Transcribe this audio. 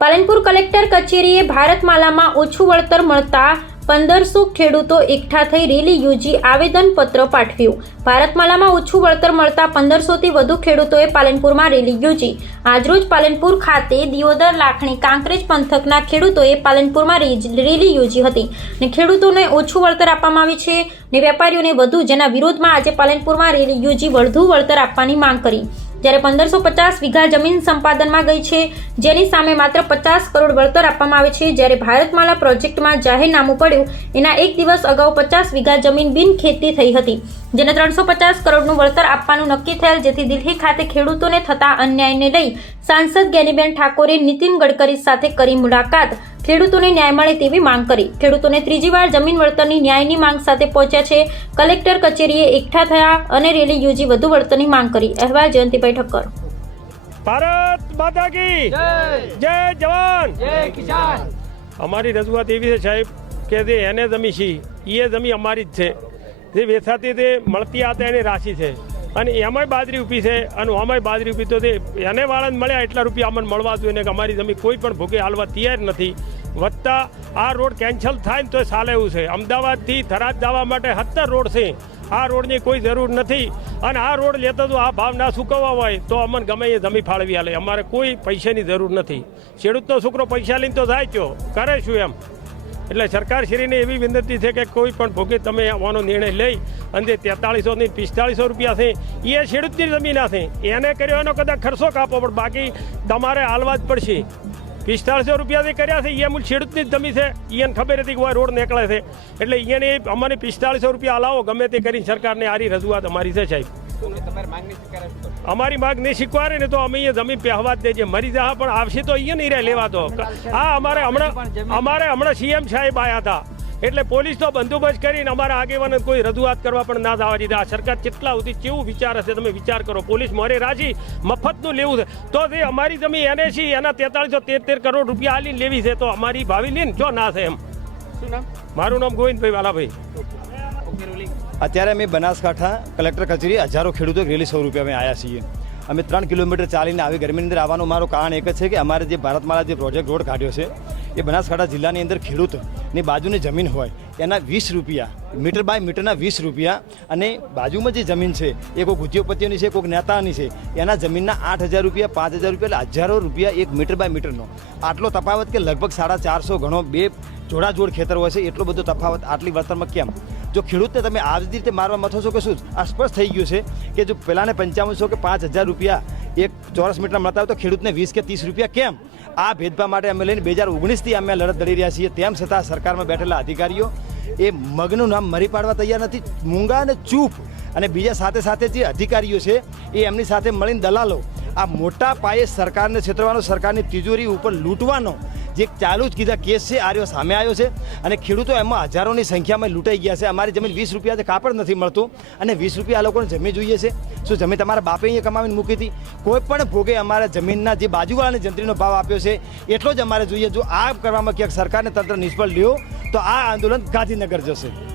Palanpur collector કચેરીએ ભારતમાલામાં ઓછું વળતર મળતા પંદરસો ખેડૂતો એકઠા થઈ રેલી યોજી આવેદનપત્ર પાઠવ્યું. ભારતમાલામાં ઓછું વળતર મળતા પંદરસોથી વધુ ખેડૂતોએ પાલનપુરમાં રેલી યોજી. આજરોજ પાલનપુર ખાતે દિયોદર લાખણી કાંકરેજ પંથકના ખેડૂતોએ પાલનપુરમાં રેલી યોજી હતી અને ખેડૂતોને ઓછું વળતર આપવામાં આવે છે ને વેપારીઓને વધુ, જેના વિરોધમાં આજે પાલનપુરમાં રેલી યોજી, વધુ વળતર આપવાની માંગ કરી. જ્યારે પંદરસો પચાસ વીઘા જમીન સંપાદનમાં ગઈ છે, જેની સામે માત્ર પચાસ કરોડ વળતર આપવામાં આવે છે. જ્યારે ભારતમાલા પ્રોજેક્ટમાં જાહેરનામું પડ્યું, એના એક દિવસ અગાઉ પચાસ વીઘા જમીન બિન ખેતી થઈ હતી, જેને ત્રણસો પચાસ કરોડનું વળતર આપવાનું નક્કી થયેલ, જેથી દિલ્હી ખાતે ખેડૂતોને થતા અન્યાયને લઈ સાંસદ જ્ઞાનીબેન ઠાકોરે નીતિન ગડકરી સાથે કરી મુલાકાત. ખેડૂતોને ન્યાય મળે તેવી માંગ કરી. ખેડૂતોને ત્રીજી વાર જમીન વળતરની ન્યાયની માંગ સાથે પહોંચ્યા છે. કલેક્ટર કચેરીએ એકઠા થયા અને રેલી યોજી વધુ વળતરની માંગ કરી. અહેવાલ જયંતિભાઈ ઠક્કર. ભારત માતા કી જય. જવાન. જય કિસાન. અમારી રજૂઆત એવી છે સાહેબ કે જે એને જમી છે એ જમી અમારી જ છે. જે વેચાતી તે મળતી આ એની રાશિ છે. અને એમાંય બાજરી ઊભી છે અને આમાંય બાજરી ઊભી તો તે એને વાળાને મળ્યા એટલા રૂપિયા અમને મળવા જોઈએ ને કે અમારી જમીન કોઈ પણ ભોગે હાલવા તૈયાર નથી. વધતા આ રોડ કેન્સલ થાય ને તો ચાલે એવું છે. અમદાવાદથી થરાદ જવા માટે સત્તર રોડ છે. આ રોડની કોઈ જરૂર નથી. અને આ રોડ લેતો તો આ ભાવ ના ચૂકવવા હોય, તો અમને ગમે એ જમી ફાળવી આલે. અમારે કોઈ પૈસાની જરૂર નથી. ખેડૂતનો છોકરો પૈસા લઈને તો જાય છો કરે શું એમ? એટલે સરકારશ્રીને એવી વિનંતી છે કે કોઈ પણ ભોગે તમે આવવાનો નિર્ણય લઈ અને જે તેતાળીસો ની પિસ્તાળીસો રૂપિયા છે એ ખેડૂતની જમીન છે એને કર્યો એનો કદાચ ખર્ચો કાપવો પણ બાકી તમારે હાલવા જ પડશે. પિસ્તાળીસો રૂપિયાથી કર્યા છે એ મૂળ ખેડૂતની જ જમીન છે. એને ખબર હતી કે આ રોડ નીકળે છે. એટલે એને અમારે પિસ્તાળીસો રૂપિયા હલાવો ગમે તે કરીને સરકારને આરી રજૂઆત અમારી છે સાહેબ. સ્વીકારે? અમારી માગ નહીં શીખવાડે ને તો અમે અહીંયા જમીન પહેવા જ દેજે. મરી જા પણ આવશે તો અહીંયા નહીં રહે લેવા તો. હા અમારે હમણાં અમારે હમણાં સીએમ સાહેબ આવ્યા હતા. એટલે પોલીસ તો બંદોબસ્ત કરીને અમારા આગેવાને કોઈ રજૂઆત કરવા પણ ના જવા દીધા. સરકાર કેટલા સુધી કેવું વિચાર હશે તમે વિચાર કરો. પોલીસ મોરે રાજી મફતનું લેવું છે. તો જે અમારી જમીન એને છે એના તેતાળીસો તેર કરોડ રૂપિયા આલીને લેવી છે તો અમારી ભાવી લઈને જો ના છે એમ. શું નામ? મારું નામ ગોવિંદભાઈ વાલાભાઈ. અત્યારે અમે બનાસકાંઠા કલેક્ટર કચેરી હજારો ખેડૂતો રેલી સ્વરૂપે અમે આવ્યા છીએ. અમે ત્રણ કિલોમીટર ચાલીને આવી ગરમીની અંદર આવવાનું મારું કારણ એક જ છે કે અમારે જે ભારતમાળા જે પ્રોજેક્ટ રોડ કાઢ્યો છે, એ બનાસકાંઠા જિલ્લાની અંદર ખેડૂતની બાજુની જમીન હોય, એના વીસ રૂપિયા, મીટર બાય મીટરના વીસ રૂપિયા અને બાજુમાં જે જમીન છે, એ કોઈક ઉદ્યોગપતિઓની છે કોઈક નેતાની છે, એના જમીનના આઠ હજાર રૂપિયા, પાંચ હજાર રૂપિયા એટલે હજારો રૂપિયા એક મીટર બાય મીટરનો. આટલો તફાવત કે લગભગ સાડા ચારસો ગણો બે જોડાજોડ ખેતર હોય છે, એટલો બધો તફાવત આટલી વળતરમાં કેમ? જો ખેડૂતને તમે આવી રીતે મારવા મથો છો કે શું? આ સ્પષ્ટ થઈ ગયું છે કે જો પહેલાંને પંચાવનસો કે પાંચ હજાર રૂપિયા એક ચોરસ મીટરમાં મળતા હોય તો ખેડૂતને વીસ કે ત્રીસ રૂપિયા કેમ? આ ભેદભાવ માટે અમે લઈને બે હજાર ઓગણીસથી અમે લડત લડી રહ્યા છીએ. તેમ છતાં સરકારમાં બેઠેલા અધિકારીઓ એ મગનું નામ મરી પાડવા તૈયાર નથી. મૂંગા અને ચૂપ અને બીજા સાથે સાથે જે અધિકારીઓ છે એ એમની સાથે મળીને દલાલો આ મોટા પાયે સરકારને છેતરવાનો, સરકારની તિજોરી ઉપર લૂંટવાનો જે ચાલુ જ કીધા કેસ છે, આર્યો સામે આવ્યો છે અને ખેડૂતો એમાં હજારોની સંખ્યામાં લૂંટાઈ ગયા છે. અમારી જમીન વીસ રૂપિયા કાપડ નથી મળતું અને વીસ રૂપિયા આ લોકોને જમીન જોઈએ છે. શું જમીન તમારા બાપે અહીંયા કમાવીને મૂકી હતી? કોઈ પણ ભોગે અમારા જમીનના જે બાજુવાળાની જંત્રીનો ભાવ આપ્યો છે, એટલો જ અમારે જોઈએ. જો આ કરવામાં ક્યાંક સરકારને તંત્ર નિષ્ફળ લ્યો, તો આ આંદોલન ગાંધીનગર જશે.